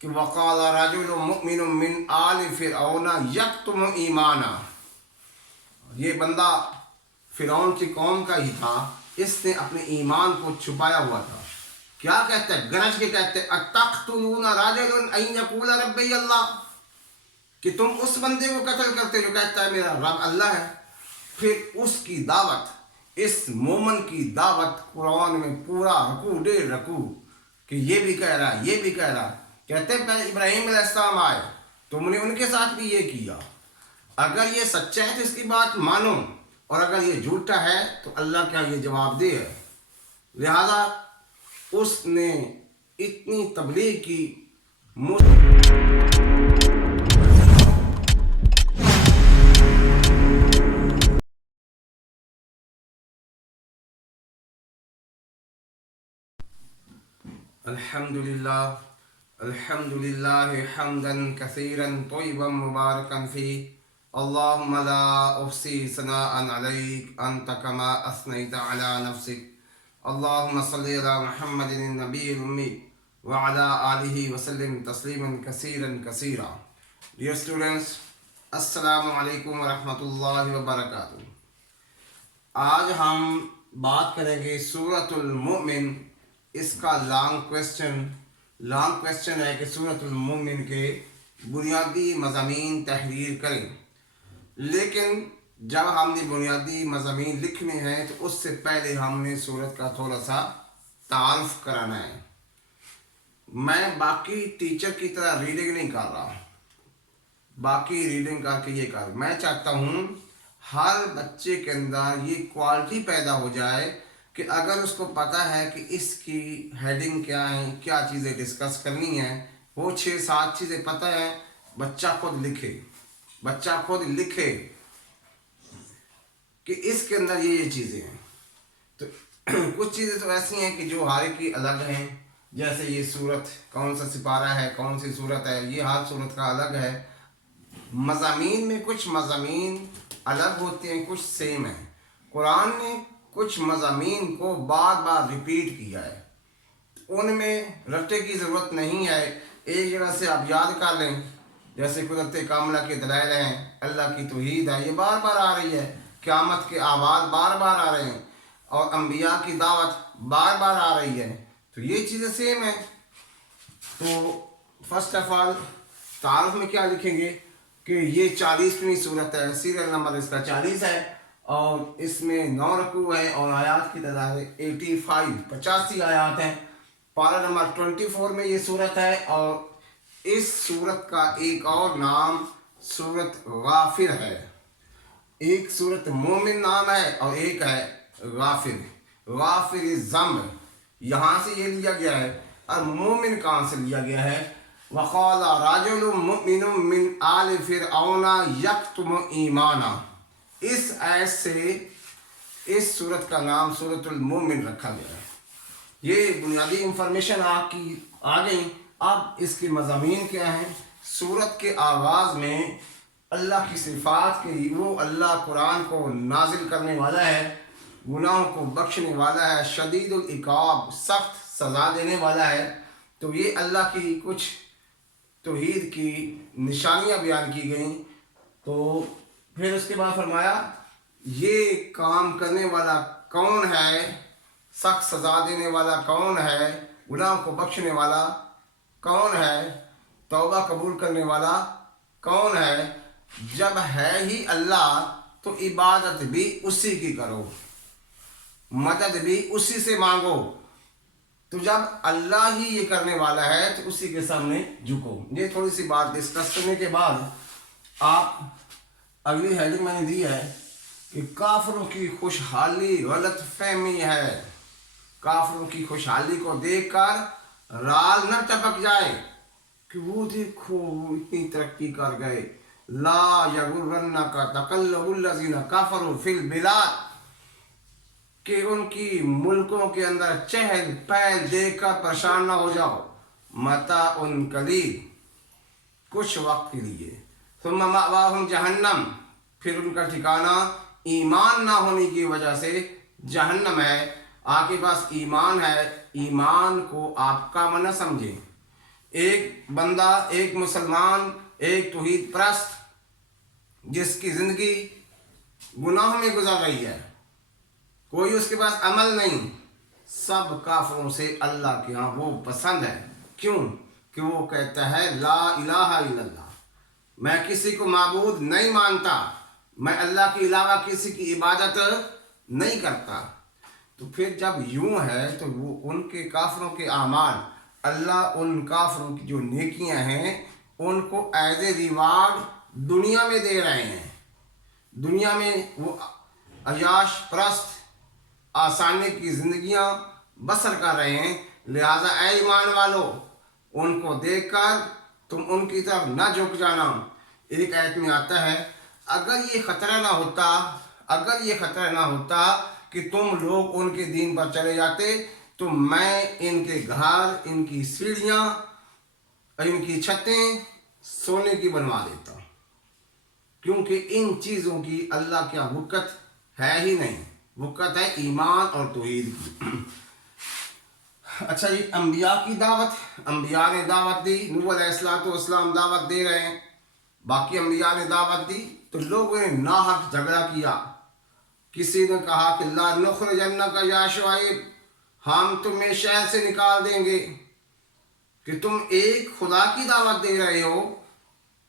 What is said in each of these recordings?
کہ وقال رجل مؤمن من آل فرعون یکتم ایمانا، یہ بندہ فرعون کی قوم کا ہی تھا، اس نے اپنے ایمان کو چھپایا ہوا تھا۔ کیا کہتے ہیں؟ گرج کے کہتے ہیں اتقتلون رجلا ان یقول ربی اللہ، کہ تم اس بندے کو قتل کرتے جو کہتا ہے میرا رب اللہ ہے۔ پھر اس کی دعوت، اس مومن کی دعوت قرآن میں پورا رکوع ڈیڑھ رکوع، کہ یہ بھی کہہ رہا یہ بھی کہہ رہا۔ کہتے ہیں پہلے ابراہیم علیہ السلام آئے، تم نے ان کے ساتھ بھی یہ کیا، اگر یہ سچا ہے تو اس کی بات مانو، اور اگر یہ جھوٹا ہے تو اللہ کیا یہ جواب دہ ہے۔ لہذا اس نے اتنی تبلیغ کی۔ الحمدللہ حمدا کثیرا طیبا مبارکا فیہ، اللہم لا احصی ثناء علیک انت کما اثنیت علی نفسک، اللہم صلی علی محمد النبی الامی وعلی آلہ وسلم تسلیما کثیرا کثیرا۔ ڈیئر اسٹوڈنٹس، السلام علیکم ورحمۃ اللہ وبرکاتہ۔ آج ہم بات کریں گے سورۃ المؤمن۔ اس کا لانگ کویسچن ہے کہ سورۃ المؤمن کے بنیادی مضامین تحریر کریں، لیکن جب ہم نے بنیادی مضامین لکھنے ہیں تو اس سے پہلے ہم نے سورت کا تھوڑا سا تعارف کرانا ہے۔ میں باقی ٹیچر کی طرح ریڈنگ نہیں کر رہا، باقی ریڈنگ کر کے یہ کر، میں چاہتا ہوں ہر بچے کے اندر یہ کوالٹی پیدا ہو جائے کہ اگر اس کو پتہ ہے کہ اس کی ہیڈنگ کیا ہے، کیا چیزیں ڈسکس کرنی ہیں، وہ 6-7 چیزیں پتہ ہیں، بچہ خود لکھے کہ اس کے اندر یہ چیزیں ہیں۔ تو کچھ چیزیں تو ایسی ہیں کہ جو ہر ایک کی الگ ہیں، جیسے یہ سورت کون سا سپارہ ہے، کون سی سورت ہے، یہ ہر سورت کا الگ ہے۔ مضامین میں کچھ مضامین الگ ہوتے ہیں، کچھ سیم ہیں۔ قرآن نے کچھ مضامین کو بار بار ریپیٹ کیا ہے، ان میں رٹے کی ضرورت نہیں ہے، ایک جگہ سے آپ یاد کر لیں۔ جیسے قدرت کاملہ کے دلائل ہیں، اللہ کی توحید ہے، یہ بار بار آ رہی ہے، قیامت کے آواز بار بار آ رہے ہیں، اور انبیاء کی دعوت بار بار آ رہی ہے، تو یہ چیزیں سیم ہیں۔ تو فرسٹ آف آل تعارف میں کیا لکھیں گے کہ یہ 40ویں صورت ہے، سیریل نمبر اس کا 40 ہے، اور اس میں 9 رکوع ہے، اور آیات کی تعداد 85 آیات ہیں۔ پارہ نمبر 24 میں یہ صورت ہے، اور اس صورت کا ایک اور نام صورت غافر ہے۔ ایک صورت مومن نام ہے اور ایک ہے غافر الذنب، یہاں سے یہ لیا گیا ہے، اور مومن کہاں سے لیا گیا ہے؟ وقال رجل مؤمن من آل فرعون یکتم ایمانا، اس آیت سے اس صورت کا نام سورۃ المؤمن رکھا گیا ہے۔ یہ بنیادی انفارمیشن آپ کی آ گئی۔ اب اس کے مضامین کیا ہیں؟ سورت کے آغاز میں اللہ کی صفات کے لیے، وہ اللہ قرآن کو نازل کرنے والا ہے، گناہوں کو بخشنے والا ہے، شدید العقاب، سخت سزا دینے والا ہے۔ تو یہ اللہ کی کچھ توحید کی نشانیاں بیان کی گئیں۔ تو پھر اس کے بعد فرمایا یہ کام کرنے والا کون ہے، سخت سزا دینے والا کون ہے، گناہ کو بخشنے والا کون ہے، توبہ قبول کرنے والا کون ہے؟ جب ہے ہی اللہ تو عبادت بھی اسی کی کرو، مدد بھی اسی سے مانگو۔ تو جب اللہ ہی یہ کرنے والا ہے تو اسی کے سامنے جھکو۔ یہ تھوڑی سی بات ڈسکس کرنے کے بعد آپ اگلی ہیڈنگ میں نے دی ہے کہ کافروں کی خوشحالی غلط فہمی ہے۔ کافروں کی خوشحالی کو دیکھ کر رال نہ ٹپک جائے کہ وہ دیکھو اتنی ترقی کر گئے، لا یغرنک تقلب الذین کفروا فی البلاد، کہ ان کی ملکوں کے اندر چہل پہل دیکھ کر پریشان نہ ہو جاؤ، متاع قلیل، کچھ وقت کے لیے، ثم مأواہم جہنم، پھر ان کا ٹھکانہ ایمان نہ ہونے کی وجہ سے جہنم ہے۔ آپ کے پاس ایمان ہے، ایمان کو آپ کام نہ سمجھیں، ایک بندہ، ایک مسلمان، ایک توحید پرست جس کی زندگی گناہوں میں گزر رہی ہے، کوئی اس کے پاس عمل نہیں، سب کافروں سے اللہ کے ہاں وہ پسند ہے۔ کیوں؟ کہ وہ کہتا ہے لا الہ الا اللہ، میں کسی کو معبود نہیں مانتا، میں اللہ کے علاوہ کسی کی عبادت نہیں کرتا۔ تو پھر جب یوں ہے تو وہ ان کے کافروں کے اعمال، اللہ ان کافروں کی جو نیکیاں ہیں ان کو ایز اے ریوارڈ دنیا میں دے رہے ہیں۔ دنیا میں وہ عیاش پرست آسانی کی زندگیاں بسر کر رہے ہیں، لہذا اے ایمان والو ان کو دیکھ کر تم ان کی طرف نہ جھک جانا۔ ایک آیت میں آتا ہے اگر یہ خطرہ نہ ہوتا کہ تم لوگ ان کے دین پر چلے جاتے تو میں ان کے گھر، ان کی سیڑھیاں، ان کی چھتیں سونے کی بنوا دیتا، کیونکہ ان چیزوں کی اللہ کیا وقت ہے ہی نہیں، وقت ہے ایمان اور توحید کی۔ اچھا جی، انبیاء کی دعوت، انبیاء نے دعوت دی، نوح علیہ السلام دعوت دے رہے ہیں، باقی انبیاء نے دعوت دی تو لوگوں نے ناحق جھگڑا کیا۔ کسی نے کہا کہ لا نخرجنک یا شعیب، ہم تمہیں شہر سے نکال دیں گے، کہ تم ایک خدا کی دعوت دے رہے ہو،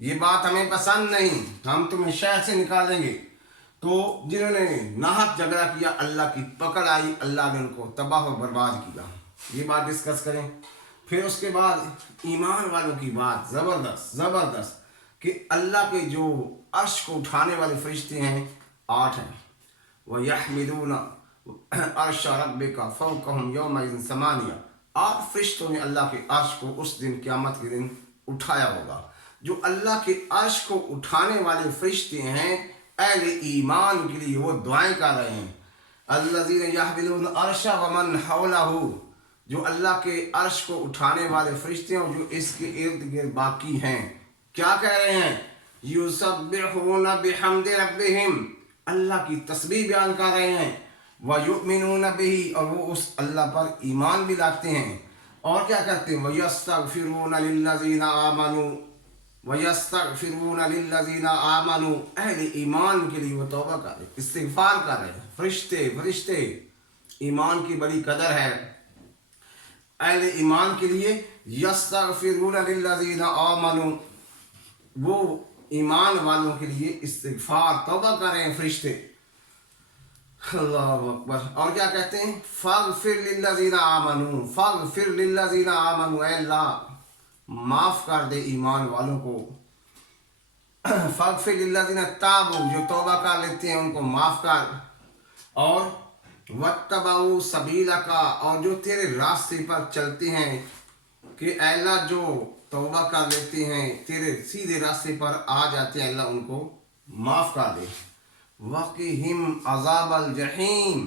یہ بات ہمیں پسند نہیں، ہم تمہیں شہر سے نکالیں گے۔ تو جنہوں نے ناحق جھگڑا کیا اللہ کی پکڑ آئی، اللہ نے ان کو تباہ و برباد کیا۔ یہ بات ڈسکس کریں۔ پھر اس کے بعد ایمان والوں کی بات زبردست کہ اللہ کے جو عرش کو اٹھانے والے فرشتے ہیں 8 ہیں، وَيَحْمِلُونَ عَرْشَ رَبِّكَ فَوْقَهُمْ يَوْمَئِذٍ ثَمَانِيَةٌ، 8 فرشتوں نے اللہ کے عرش کو اس دن قیامت کے دن اٹھایا ہوگا۔ جو اللہ کے عرش کو اٹھانے والے فرشتے ہیں اہل ایمان کے لیے وہ دعائیں کر رہے ہیں، الَّذِينَ يَحْمِلُونَ الْعَرْشَ وَمَنْ حَوْلَهُ، جو اللہ کے عرش کو اٹھانے والے فرشتے ہیں اور جو اس کے ارد گرد باقی ہیں، کیا کہہ رہے ہیں؟ یُسَبِّحُونَ بِحَمْدِ رَبِّهِمْ، اللہ کی تسبیح بیان کر رہے ہیں، وَيُؤْمِنُونَ بِهِ، اور وہ اس اللہ پر ایمان بھی لاتے ہیں، اور کیا کرتے ہیں؟ وَيَسْتَغْفِرُونَ لِلَّذِينَ آمَنُوا، وَيَسْتَغْفِرُونَ لِلَّذِينَ آمَنُوا، اہل ایمان کے لیے وہ توبہ کر رہے ہیں، استغفار کر رہے ہیں۔ فرشتے ایمان کی بڑی قدر ہے اہل ایمان کے لیے۔ یستغفرون للذین آمنوا، وہ ایمان والوں کے لیے استغفار توبہ کر رہے ہیں فرشتے۔ اللہ اکبر۔ اور کیا کہتے ہیں؟ فاغفر للذین آمنوا، فاغفر للذین آمنوا، اے اللہ معاف کر دے ایمان والوں کو۔ فاغفر للذین تابوا، جو توبہ کر لیتے ہیں ان کو معاف کر۔ اور واتبعوا سبیلک، اور جو تیرے راستے پر چلتے ہیں، کہ اے اللہ جو توبہ کر لیتے ہیں تیرے سیدھے راستے پر آ جاتے ہیں، اللہ ان کو معاف کر دے۔ وقہم عذاب الجحیم،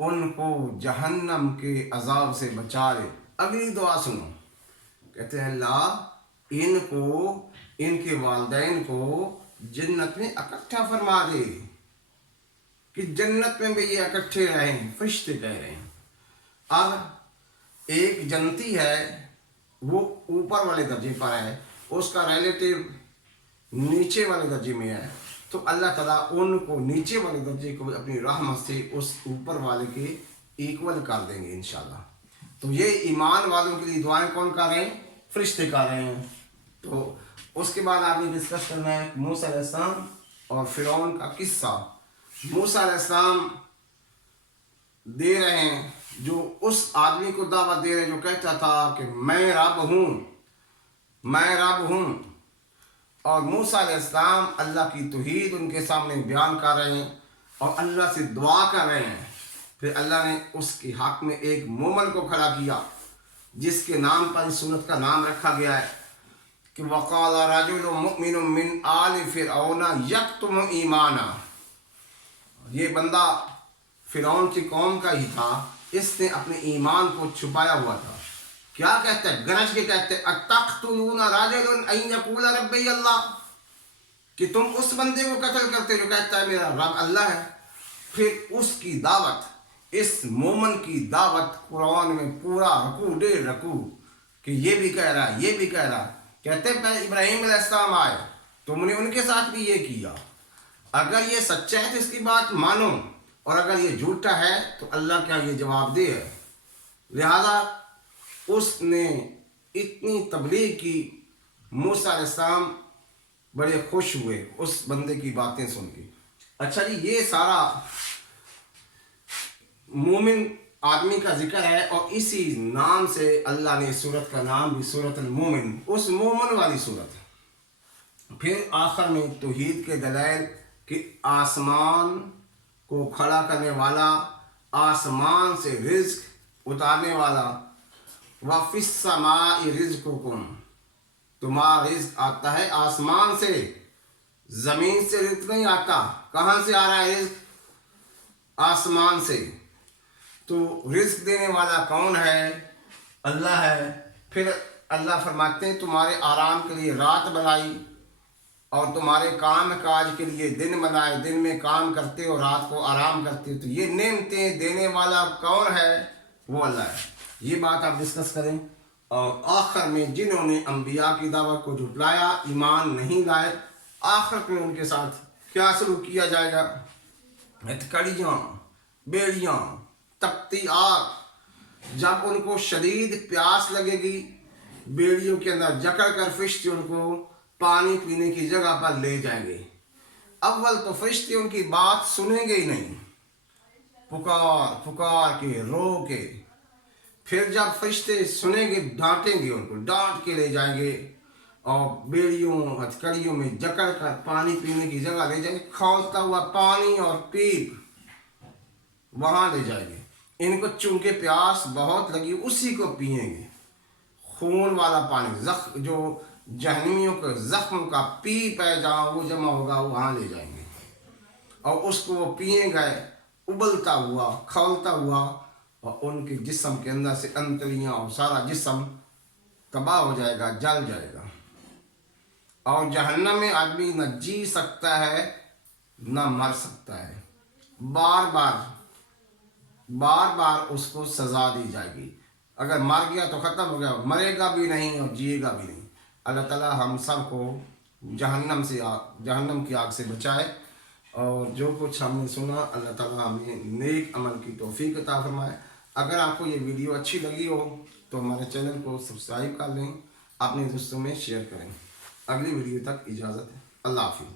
ان کو جہنم کے عذاب سے بچا لے۔ اگلی دعا سنو، کہتے ہیں اللہ ان کو، ان کے والدین کو جنت میں اکٹھا فرما دے، کہ جنت میں بھی یہ اکٹھے رہیں۔ فرشتے کہہ رہے ہیں اب ایک جنتی ہے وہ اوپر والے درجے پر ہے، اس کا ریلیٹیو نیچے والے درجے میں ہے، تو اللہ تعالیٰ ان کو نیچے والے درجے کو اپنی رحمت سے اس اوپر والے کے ایکول کر دیں گے انشاءاللہ۔ تو یہ ایمان والوں کے لیے دعائیں کون کر رہے ہیں؟ فرشتے کر رہے ہیں۔ تو اس کے بعد آپ نے ڈسکس کرنا ہے موسیٰ علیہ السلام اور فرعون کا قصہ۔ موسیٰ علیہ السلام دے رہے ہیں، جو اس آدمی کو دعوت دے رہے ہیں جو کہتا تھا کہ میں رب ہوں، اور موسیٰ علیہ السلام اللہ کی توحید ان کے سامنے بیان کر رہے ہیں اور اللہ سے دعا کر رہے ہیں۔ پھر اللہ نے اس کے حق میں ایک مومن کو کھڑا کیا جس کے نام پر اس سورت کا نام رکھا گیا ہے کہ وقال رجل مؤمن من آل فرعون یکتم ایمانا۔ یہ بندہ فرعون کی قوم کا ہی تھا، اس نے اپنے ایمان کو چھپایا ہوا تھا۔ کیا کہتے ہیں؟ گرج کے کہتے ہیں اتقتلون رجلا ان یقول ربی اللہ، کہ تم اس بندے کو قتل کرتے جو کہتا ہے میرا رب اللہ ہے۔ پھر اس کی دعوت، اس مومن کی دعوت قرآن میں پورا رکوع 1.5 رکوع کہ یہ بھی کہہ رہا ہے، یہ بھی کہہ رہا ہے. کہتے ہیں پہلے ابراہیم علیہ السلام آئے، تم نے ان کے ساتھ بھی یہ کیا. اگر یہ سچا ہے تو اس کی بات مانو، اور اگر یہ جھوٹا ہے تو اللہ کیا یہ جواب دے ہے. لہذا اس نے اتنی تبلیغ کی. موسیٰ علیہ السلام بڑے خوش ہوئے اس بندے کی باتیں سن کے. اچھا جی، یہ سارا مومن آدمی کا ذکر ہے، اور اسی نام سے اللہ نے سورت کا نام بھی سورت المومن، اس مومن والی سورت. پھر آخر میں توحید کے دلائل کہ آسمان کو کھڑا کرنے والا، آسمان سے رزق اتارنے والا. وَفِي السَّمَاءِ رِزْقُكُمْ، تمہارا رزق آتا ہے آسمان سے، زمین سے رزق نہیں آتا. کہاں سے آ رہا ہے رزق؟ آسمان سے. تو رزق دینے والا کون ہے؟ اللہ ہے. پھر اللہ فرماتے ہیں تمہارے آرام کے لیے رات بنائی، اور تمہارے کام کاج کے لیے دن بنائے. دن میں کام کرتے ہو، رات کو آرام کرتے ہو. تو یہ نعمتیں دینے والا کون ہے؟ وہ اللہ ہے. یہ بات آپ ڈسکس کریں. اور آخر میں جنہوں نے انبیاء کی دعوت کو جھٹلایا، ایمان نہیں لائے، آخر میں ان کے ساتھ کیا سلوک کیا جائے گا؟ ہتھکڑیاں، بیڑیاں، تپتی آگ. جب ان کو شدید پیاس لگے گی، بیڑیوں کے اندر جکڑ کر فرشتے ان کو پانی پینے کی جگہ پر لے جائیں گے. اول تو فرشتے ان کی بات سنیں گے ہی نہیں، پکار پکار کے رو کے. پھر جب فرشتے سنیں گے، ڈانٹیں گے، ان کو ڈانٹ کے لے جائیں گے، اور بیڑیوں ہتھکڑیوں میں جکڑ کر پانی پینے کی جگہ لے جائیں گے. کھولتا ہوا پانی اور پیپ وہاں لے جائیں گے. ان کو چونکہ پیاس بہت لگی، اسی کو پئیں گے. خون والا پانی، جو جہنمیوں کے زخم کا پیپ ہے جہاں وہ جمع ہوگا، وہاں لے جائیں گے، اور اس کو وہ پئیں گے ابلتا ہوا، کھولتا ہوا، اور ان کے جسم کے اندر سے انتڑیاں اور سارا جسم تباہ ہو جائے گا، جل جائے گا. اور جہنم میں آدمی نہ جی سکتا ہے نہ مر سکتا ہے. بار بار اس کو سزا دی جائے گی. اگر مر گیا تو ختم ہو گیا، مرے گا بھی نہیں اور جیے گا بھی نہیں. اللہ تعالیٰ ہم سب کو جہنم کی آگ سے بچائے. اور جو کچھ ہم نے سنا، اللہ تعالیٰ ہمیں نیک عمل کی توفیق عطا فرمائے. اگر آپ کو یہ ویڈیو اچھی لگی ہو تو ہمارے چینل کو سبسکرائب کر لیں، اپنے دوستوں میں شیئر کریں. اگلی ویڈیو تک اجازت ہے. اللہ حافظ.